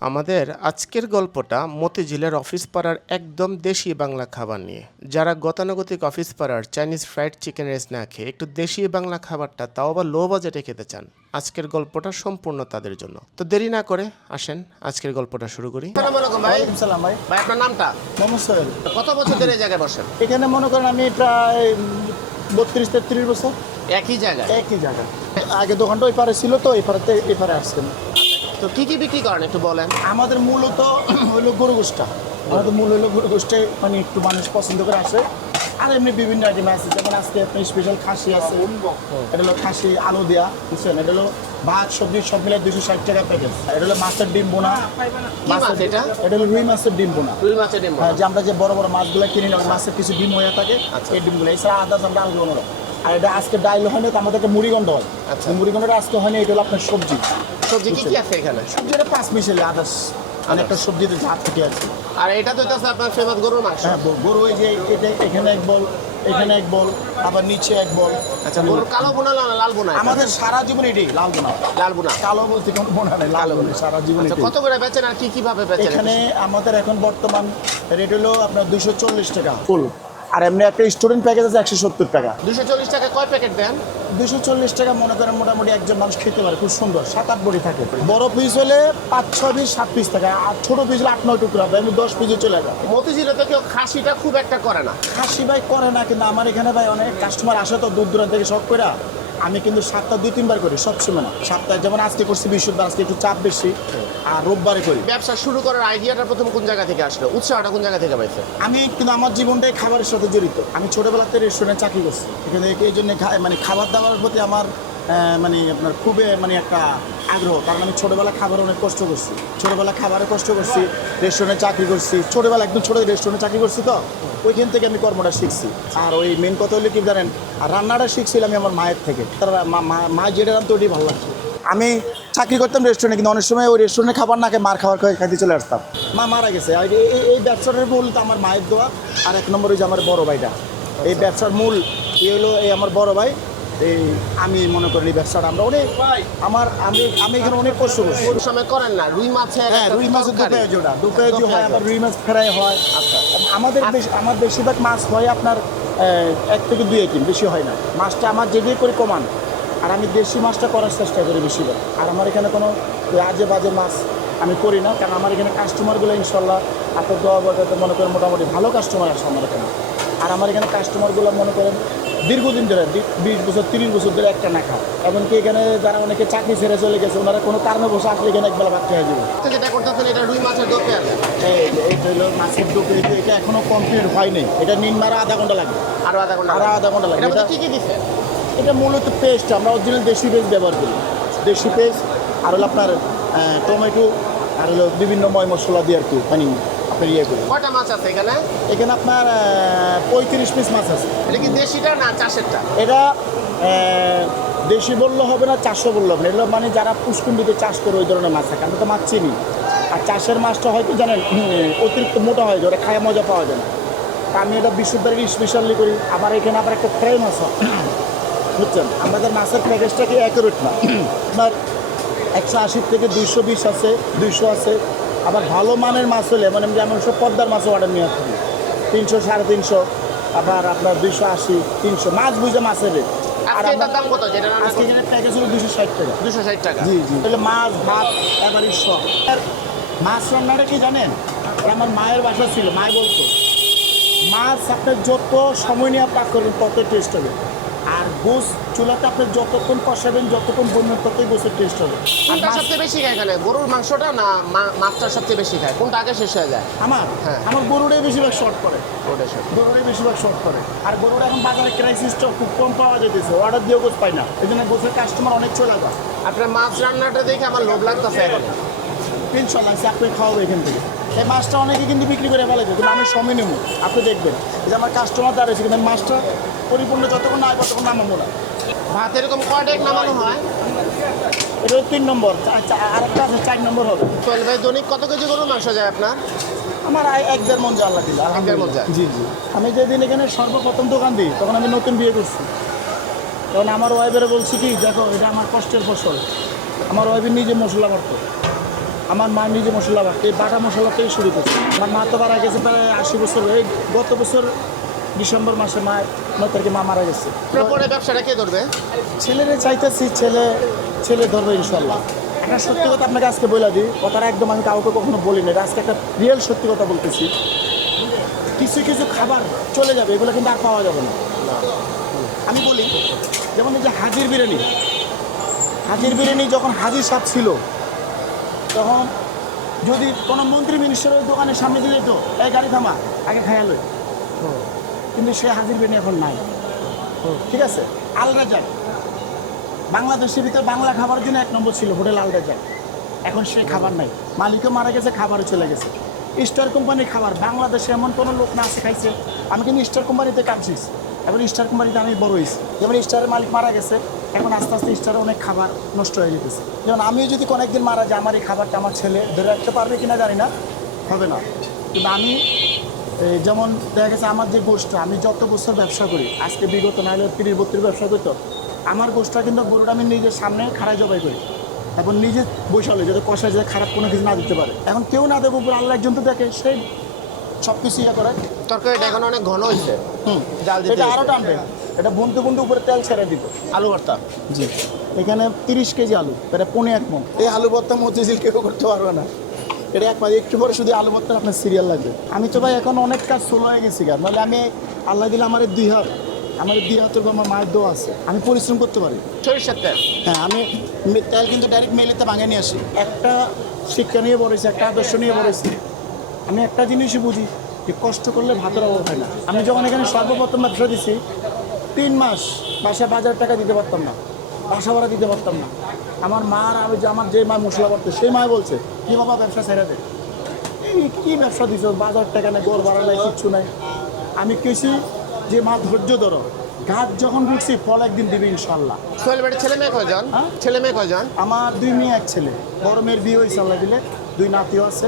আমাদের আজকের গল্পটা মতিঝিলের অফিস পাড়ার একদম দেশি বাংলা খাবার নিয়ে। যারা গতানুগতিক অফিস পাড়ার চাইনিজ ফ্রাইড চিকেন রাইস না খেয়ে একটু দেশি বাংলা খাবারটা তাও আবার লো বাজেটে খেতে চান, আজকের গল্পটা সম্পূর্ণ তাদের জন্য। তো দেরি না করে আসেন আজকের গল্পটা শুরু করি। আসসালামু আলাইকুম ভাই। ওয়ালাইকুম সালাম ভাই। ভাই আপনার নামটা? মোহাম্মদ সোহেল। কত বছর ধরে এই জায়গায় বসেন? এখানে মনে করেন আমি প্রায় 32-33 বছর একই জায়গায়? একই জায়গা। আগে দোকানটা ওই পারে ছিল, তো এই পারেতে এই পারে আসছেন। তো কি কি বিক্রি করেন একটু বলেন। আমাদের মূলত হইলো গরু গোষ্ঠটা। আমাদের মূল হইলো গরু গোষ্ঠে, মানে একটু মানুষ পছন্দ করে আসে। আর এমনি বিভিন্ন আইটেম আছে, যেমন আজকে আপনার স্পেশাল খাসি আছে, এটা হলো খাসি আলু দেওয়া, বুঝছেন? এটা হলো ভাত সবজি সব মিলে 260 টাকা প্যাকেজ। এটা হলো মাছের ডিম বোনা। কি মাছ এটা? এটা হলো রুই মাছের ডিম বোনা। রুই মাছের ডিম। হ্যাঁ, যে আমরা যে বড় বড় মাছগুলো কিনি না, মাছের কিছু ডিম হয়ে থাকে, এই ডিমগুলো। এছাড়া আদার্স আমরা আলু বানাবো। আর এটা আজকে ডাইল হয়নি, তো আমাদেরকে মুড়িগন্ড হয়। আচ্ছা। মুড়িগন্ডটা আজকে হয়নি, এটা হলো আপনার সবজি। সবজি কি কি আছে এখানে? সবজি এটা 5 মিশালি আদার্স, মানে একটা সবজিতে ঝাঁপ থেকে আছে। আর এটা তো হচ্ছে আপনার ফেমাস গরুর মাংস। হ্যাঁ, গরু এই যে এটা এখানে এক বল, এখানে এক বল, আবার নিচে এক বল। আচ্ছা, গরুর কালো বোনা না লাল বোনা? আমাদের সারা জীবন এটাই লাল বোনা। লাল বোনা। কালো বলতে কোনো বোনা নেই, লাল বোনা সারা জীবন। আচ্ছা, কত করে বেচেন আর কি কিভাবে বেচেন? এখানে আমাদের এখন বর্তমান রেট হলো আপনার 240 টাকা ফুল। আর এমনি একটা স্টুডেন্ট প্যাকেজ আছে 170 টাকা। 240 টাকা কয় প্যাকেট দেন? 240 টাকা মনে করেন মোটামুটি একজন মানুষ খেতে পারে, খুব সুন্দর। 7-8 বড়ি থাকে। বড় পিস হলে 5-6 পিস 7 পিস থাকে, আর ছোট পিস হলে 8-9 টুকরা হবে, এমনি 10 পিসে চলে যায়। মতিঝিলে তো কেউ খাসিটা খুব একটা করে না। খাসি ভাই করে না, কিন্তু আমার এখানে ভাই অনেক কাস্টমার আসে তো দূর দূরান্ত থেকে, শখ করে। আমি কিন্তু সপ্তাহে 2-3 বার করি, সবসময় না। সপ্তাহে যেমন আজকে করছি বৃহস্পতিবার, আজকে একটু চাপ বেশি, আর রোববারে করি। ব্যবসা শুরু করার আইডিয়াটা প্রথম কোন জায়গা থেকে আসলো? উৎসাহটা কোন জায়গা থেকে পাইছে? আমি কিন্তু আমার জীবনটাই খাবারের সাথে জড়িত। আমি ছোটোবেলাতে রেস্টুরেন্টে চাকরি করছি, এখানে এই জন্য মানে খাবার দাবারের প্রতি আমার মানে আপনার খুবই মানে একটা আগ্রহ। কারণ আমি ছোটোবেলা খাবার অনেক কষ্ট করছি, ছোটোবেলা খাবারে কষ্ট করছি, রেস্টুরেন্টে চাকরি করছি। ছোটোবেলা একদম ছোটো রেস্টুরেন্টে চাকরি করছি, তো ওইখান থেকে আমি কর্মটা শিখছি। আর ওই মেন কথা হলো কি জানেন, আর রান্নাটা শিখছিলাম আমি আমার মায়ের থেকে। তার মা যেটা রান্তো ওইটাই ভালো লাগছে। আমি চাকরি করতাম রেস্টুরেন্টে, কিন্তু অনেক সময় ওই রেস্টুরেন্টে খাবার না খেয়ে মার খাবার খাইতে চলে আসতাম। মা মারা গেছে। আর এই ব্যবসাটার মূল তো আমার মায়ের দোয়া। আর এক নম্বর ওই যে আমার বড় ভাইটা, এই ব্যবসার মূল এই হলো এই আমার বড় ভাই। এই আমি মনে করি এই ব্যবসাটা আমরা অনেক আমি এখানে অনেক কষ্ট করছি। কোন সময় করেন না রুই মাছের? হ্যাঁ, রুই মাছের দুপেঁয়াজি হয়, আবার রুই মাছ ফ্রাই হয়। আচ্ছা। আমার বেশিরভাগ মাছ হয় আপনার 1 থেকে 2 আইটেম, বেশি হয় না। মাছটা আমার যেদিকে করি কমান, আর আমি দেশি মাছটা করার চেষ্টা করি বেশিরভাগ। আর আমার এখানে কোনো আজে বাজে মাছ আমি করি না, কারণ আমার এখানে কাস্টমারগুলো ইনশাল্লাহ আপনার দোয়া বলতে মনে করেন মোটামুটি ভালো কাস্টমার আসে আমার এখানে। আর আমার এখানে কাস্টমারগুলো মনে করেন দীর্ঘদিন ধরে 20 বছর 30 বছর ধরে একটা না খায়। এমনকি এখানে যারা অনেকে চাকরি ছেড়ে চলে গেছে, ওনারা কোনো কারণে বসে আসলে এখানে একবেলা ভাত খেয়ে যাবে। যেটা করতেছেন এটা রুই মাছের দোকে আছে? এইটা হলো মাছের ডোকে, এটা এখনো কমপ্লিট হয়নি। এটা নির্মাণে আধা ঘন্টা লাগবে। আরো আধা ঘন্টা? আরো আধা ঘন্টা লাগবে। এটার মধ্যে কি কি দিচ্ছেন? এটা মূলত পেস্ট, আমরা অরিজিনাল দেশি পেস্ট ব্যবহার করি। দেশি পেস্ট, আর হলো আপনার টমেটো, আর হলো বিভিন্ন ময় মশলা দিয়ে আর কি, মানে আপনার ইয়ে করি। কয়টা মাছ আছে এখানে? এখানে আপনার 35 পিস মাছ আছে। এটা কি দেশিটা না চাষেরটা? এটা দেশি বললে হবে না, চাষও বললে হবে না। এগুলো মানে যারা পুষ্কুণ্ডিতে চাষ করে ওই ধরনের মাছ থাকে, আমরা তো মাছ চিনি। আর চাষের মাছটা হয়তো জানেন অতিরিক্ত মোটা হয়, ওটা খায় মজা পাওয়া যায় না। তা আমি এটা বিশুদ্ধের স্পেশালি করি। আবার এখানে আবার একটা ফ্রাই মাছ হয়, বুঝছেন? আমাদের মাছের প্যাকেজটা কি অ্যাকুরেট না। আপনার 180 থেকে 220 আছে, 200 আছে। আবার ভালো মানের মাছ হলে মানে যেমন সব পদ্মার মাছও অর্ডার নিয়ে আসতে 300, 350, আবার আপনার 280, 300 মাছ বুঝে মাছের রেট। আর এটার দাম কত? যেটা আজকে এখানে প্যাকেজ হলো 260 টাকা। 260 টাকা? জি জি। তাহলে মাছ ভাত এবারই সব। আর মাছ রান্নাটা কি জানেন, আমার মায়ের বাসা ছিল, মায় বলতো মাছ আপনার যত সময় নিয়ে পাক করবেন ততই টেস্ট হবে। আর গোস চুলাতে আপনি যতক্ষণ কষাবেন, যতক্ষণ বলবেন, ততই গোসের টেস্ট হবে। আর কোনটা মাছ সবচেয়ে বেশি খায় এখানে? গরুর মাংসটা না মাছটা সবচেয়ে বেশি খায়? কোনটা আগে শেষ হয়ে যায়? হ্যাঁ। আমার গরুটাই বেশিরভাগ শর্ট করে। ওটাই সব। গরুটাই বেশিরভাগ শর্ট করে। আর গরুটা এখন বাজারে ক্রাইসিসটা খুব কম পাওয়া যেতেছে, অর্ডার দিয়েও গোস পাই না। এই জন্য গোসের কাস্টমার অনেক চলে যায়। আপনার মাছ রান্নাটা দেখে আমার লোভ লাগতেছে এখন। ইনশাল্লাহ আপনি খাওয়াবো এখান থেকে। এই মাছটা অনেকে কিন্তু বিক্রি করে ফেলে, কিন্তু আমি সময় নেব। আপনি দেখবেন যে আমার কাস্টমার দাঁড়িয়েছে, কিন্তু মাছটা পরিপূর্ণ যতক্ষণ না হয় ততক্ষণ নামাবো না। ভাত এরকম কয়টা নামানো হয়? এটা 3 নম্বর, আরেকটা আছে 4 নম্বর হবে। সোহেল ভাই, দৈনিক কত কেজি গরুর মাংস যায় আপনার? আমার 1-1.5 মণ যায় আল্লাহ দিলে, মণ যায়? জি জি। আমি যেদিন এখানে সর্বপ্রথম দোকান দিই, তখন আমি নতুন বিয়ে করছি। তখন আমার ওয়াইফের বলছি কি, দেখো এটা আমার কষ্টের ফসল। আমার ওয়াইফের নিজে মশলা মারতো, আমার মা নিজে মশলা বাটতে, এই বাটা মশলা থেকে শুরু করছে। আমার মা তো মারা গেছে প্রায় 80 বছর, এই গত বছর ডিসেম্বর মাসে 9 তারিখে মা মারা গেছে। পরে ব্যবসাটা কে ধরবে? ছেলেরে চাইতেছি, ছেলে ধরবে ইনশাল্লাহ। একটা সত্যি কথা আপনাকে আজকে বলে দিই, কথাটা একদম আমি কাউকে কখনো বলি না, আজকে একটা রিয়েল সত্যি কথা বলতেছি। কিছু কিছু খাবার চলে যাবে, এগুলো কিন্তু আর পাওয়া যাবে না। আমি বলি যেমন এই যে হাজির বিরিয়ানি যখন হাজির সাহেব ছিল, তখন যদি কোনো মন্ত্রী মিনিস্টারের দোকানের সামনে দিয়ে যেত, এই গাড়ি থামা, আগে খাইয়া লই। কিন্তু সে হাজির বিরিয়ানি এখন নাই। ঠিক আছে, আল রাজাক বাংলাদেশের ভিতরে বাংলা খাবারের জন্য 1 নম্বর ছিল, হোটেল আল রাজাক। এখন সে খাবার নাই, মালিকও মারা গেছে, খাবারও চলে গেছে। স্টার কোম্পানির খাবার বাংলাদেশে এমন কোনো লোক না আছে খাইছে। আমি কিন্তু স্টার কোম্পানিতে কাজ শিখছি, এখন স্টার কোম্পানিতে আমি বড় হয়েছি। যেমন স্টারের মালিক মারা গেছে, এখন আস্তে আস্তে স্টারে অনেক খাবার নষ্ট হয়ে যেতেছে। যেমন আমিও যদি কোনো একদিন মারা যায়, আমার এই খাবারটা আমার ছেলে ধরে রাখতে পারবে কিনা জানি না, হবে না। কিন্তু আমি যেমন দেখা গেছে আমার যে গোষ্ঠটা, আমি যত বছর ব্যবসা করি, আজকে বিগত নাহলে 30-32 ব্যবসা করতো, আমার গোষ্ঠটা কিন্তু গরুটা আমি নিজের সামনে খাড়াই জবাই করি, এখন নিজে বৈশালে যাতে কষায় যাতে খারাপ কোনো কিছু না দিতে পারে। এখন কেউ না দেবো, উপর আল্লাহ একজন তো দেখে, সেই সব কিছু ইয়ে করে। তরকারিটা এখন অনেক ঘন হয়েছে, জাল দিতে এটা আরও টানবে, এটা বুনতে উপরে তেল ছেড়ে দিব। আলু ভর্তা জি, এখানে 30 কেজি আলু, এটা 1.5 মণ। এই আলু ভর্তা মতিঝিল কেউ করতে পারবে না, এটা একটু পরে শুধু আলু ভর্তা আপনার সিরিয়াল লাগবে। আমি তো ভাই এখন অনেক কাজ স্লো হয়ে গেছি, নাহলে আমি আল্লাহ দিলে আমার 2 হাত, আমার 2 হাতের আমার মায়ের দোয়া আছে, আমি পরিশ্রম করতে পারি। সরিষার তেল? হ্যাঁ, আমি তেল কিন্তু ডাইরেক্ট মেলেতে ভাঙে নিয়ে আসি। একটা শিক্ষা নিয়ে বলেছি, একটা আদর্শ নিয়ে বলেছি। আমি একটা জিনিসই বুঝি যে কষ্ট করলে ভাতের অভাব হয় না। আমি যখন এখানে সর্বপ্রথম ব্যবসা দিছি, 3 মাস বাসা বাজার টাকা দিতে পারতাম না, বাসা ভাড়া দিতে পারতাম না। আমার মা আর আমি যে আমার যে মা মশলা করতো, সেই মা বলছে কি বাবা ব্যবসা ছেড়ে দে, এই কী ব্যবসা দিছ, বাজার টাকা নেই, গড় ভাড়া নাই, কিচ্ছু নাই। আমি কেছি যে মা ধৈর্য ধরো, গাছ যখন ঢুকছি ফল একদিন দিবে ইনশাল্লাহ। সোহেল ভাইয়ের ছেলে মেয়ে কয়জন? হ্যাঁ? ছেলে মেয়ে কয়জন? আমার 2 মেয়ে 1 ছেলে, বড় মেয়ের বিয়ে হয়েছে আল্লাহ দিলে, 2 নাতিও আছে।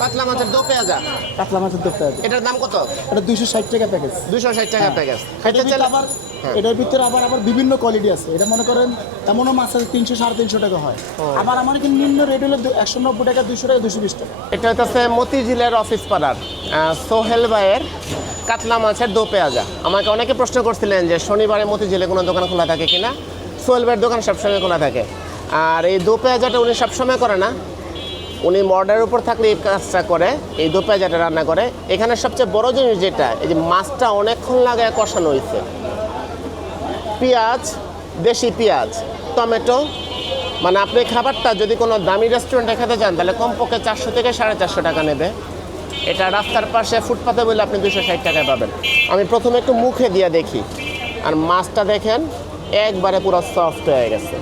পাতলা মাছের দো পেঁয়াজা, কাতলা মাছের দোকান আছে, এটার দাম কত? এটা 260 টাকা প্যাকেজ। 260 টাকা প্যাকেজ। খাইতে এটার ভিতরে চাইলে আবার এটার ভিতরে আবার বিভিন্ন কোয়ালিটি আছে। এটা মনে করেন এমনও মাছ আছে 300-350 টাকা হয়। আবার আমার এখানে নিম্ন রেট হলো 190 টাকা, 200 টাকা, 220 টাকা। এটা হচ্ছে মতিঝিলের অফিস পাড়ার সোহেল ভাইয়ের কাতলা মাছের দো পেঁয়াজা। আমাকে অনেকে প্রশ্ন করছিলেন যে শনিবারে মতিঝিলে কোনো দোকান খোলা থাকে কিনা। সোহেল ভাইয়ের দোকান সবসময় খোলা থাকে। আর এই দো পেঁয়াজাটা উনি সবসময় করে না, উনি মর্ডারের উপর থাকলে এই কাজটা করে, এই দো পেঁয়াজাটা রান্না করে। এখানে সবচেয়ে বড় জিনিস যেটা, এই যে মাছটা অনেকক্ষণ লাগায় কষানো হয়েছে। পেঁয়াজ, দেশি পেঁয়াজ, টমেটো, মানে আপনি খাবারটা যদি কোনো দামি রেস্টুরেন্টে খেতে চান তাহলে কমপক্ষে 400 থেকে 450 টাকা নেবে। এটা রাস্তার পাশে ফুটপাতে বলে আপনি 260 টাকায় পাবেন। আমি প্রথমে একটু মুখে দিয়ে দেখি, আর মাছটা দেখেন একবারে পুরো সফট হয়ে গেছে,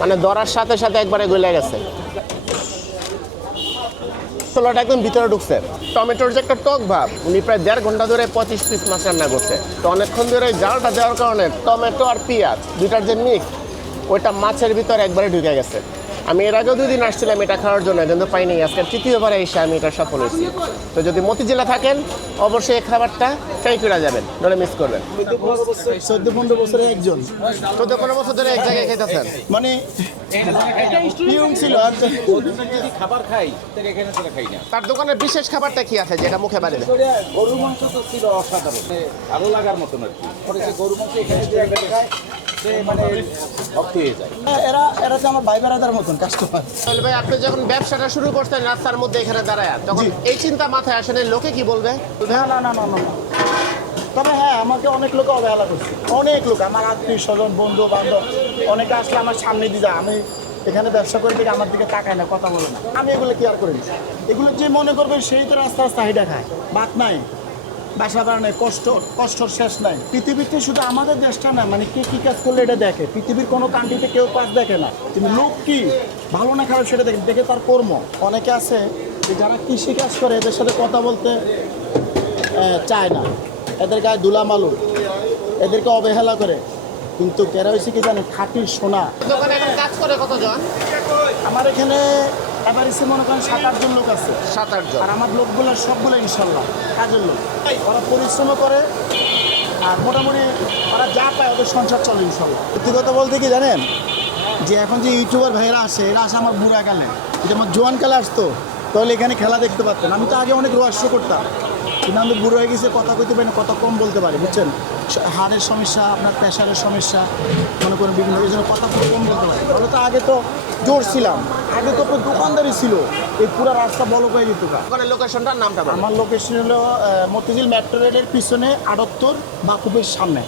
মানে ধরার সাথে সাথে একবারে গলে গেছে। মশলাটা একদম ভিতরে ঢুকছে। টমেটোর যে একটা টক ভাব, উনি প্রায় 1.5 ঘন্টা ধরে 25 পিস মাছ রান্না করছে। তো অনেকক্ষণ ধরে ওই জালটা দেওয়ার কারণে টমেটো আর পেঁয়াজ দুইটার যে মিক্স, ওইটা মাছের ভিতরে একবারে ঢুকে গেছে। আমি এর আগেও 2 দিন আসছিলাম এটা খাওয়ার জন্য, কিন্তু পাইনি। আজকে 3য়বারে এসে আমি এটা সফল হয়েছি। তো যদি মতিঝিলে থাকেন অবশ্যই এই খাবারটা ট্রাই করে যাবেন, নইলে মিস করবেন। 14-15 বছরে একজন, 14-15 বছর ধরে এক জায়গায় খেতেছেন। মানে ইয়ং ছিল। যদি খাবার খাই তাহলে এখানে সেটা খাই না। তার দোকানের বিশেষ খাবারটা কি আছে যেটা মুখে বাড়ি দেয়? গরু মাংস তো ছিল অসাধারণ, ভালো লাগার মতন আর কি। পরে সে গরু মাংস এখানে যে একটা খায় সে মানে ভক্ত হয়ে যায়। এরা তো আমার ভাই বেড়াদার মতন কাস্টমার। তাহলে ভাই আপনি যখন ব্যবসাটা শুরু করতেন রাস্তার মধ্যে এখানে দাঁড়ায়, তখন এই চিন্তা মাথায় আসেনি লোকে কি বলবে? না। তবে হ্যাঁ, আমাকে অনেক লোক অবহেলা করছে, অনেক লোক, আমার আত্মীয় স্বজন, বন্ধু বান্ধব, অনেকে আসলে আমার সামনে দিয়ে যায়। আমি এখানে ব্যবসা করে থেকে আমার দিকে তাকায় না, কথা বলে না। আমি এগুলো কি আর করি না, এগুলো যে মনে করবে সেই তো রাস্তা রাস্তা হাইটা খায়, ভাত নাই, বাসা ভাড়া নাই, কষ্টর শেষ নাই। পৃথিবীতে শুধু আমাদের দেশটা না, মানে কে কী কাজ করলে এটা দেখে। পৃথিবীর কোনো কান্ট্রিতে কেউ কাজ দেখে না, কিন্তু লোক কি ভালো না খারাপ সেটা দেখে তার কর্ম। অনেকে আছে যে যারা কৃষি কাজ করে এদের সাথে কথা বলতে চায় না, এদের গায়ে ধুলামালু, এদেরকে অবহেলা করে। কিন্তু কেরা হয়েছে কি জানে, খাঁটি সোনা। দোকানে এখন কাজ করে কতজন? আমার এখানে এবার এসে মনে করেন 7-8 জন লোক আছে। 7-8 জন। আর আমার লোকগুলো সবগুলো ইনশাল্লাহ কাজের লোক, ওরা পরিশ্রম করে। আর মোটামুটি ওরা যা পায় ওদের সংসার চলে ইনশাল্লাহ। সত্যি কথা বলতে কি জানেন, যে এখন যে ইউটিউবার ভাইয়েরা আসে, এরা আসে আমার বুড়া কালে, যদি আমার জোয়ান কালে আসতো তাহলে এখানে খেলা দেখতে পারতেন। আমি তো আগে অনেক রহস্য করতাম, কিন্তু আমি বুড়ো হয়ে গেছে, কথা কইতে পারি না, কথা কম বলতে পারি, বুঝছেন। হাড়ের সমস্যা, আপনার প্রেশারের সমস্যা, মনে করেন বিভিন্ন এই জন্য কথা খুব কম বলতে পারি। তাহলে তো আগে তো জোর ছিলাম, আগে তো আপনার দোকানদারি ছিল, এই পুরো রাস্তা বড় হয়ে যেত। ওখানে লোকেশনটার নামটা বলো। আমার লোকেশন হলো মতিঝিল মেট্রো রেলের পিছনে 78 বাকুবের সামনে।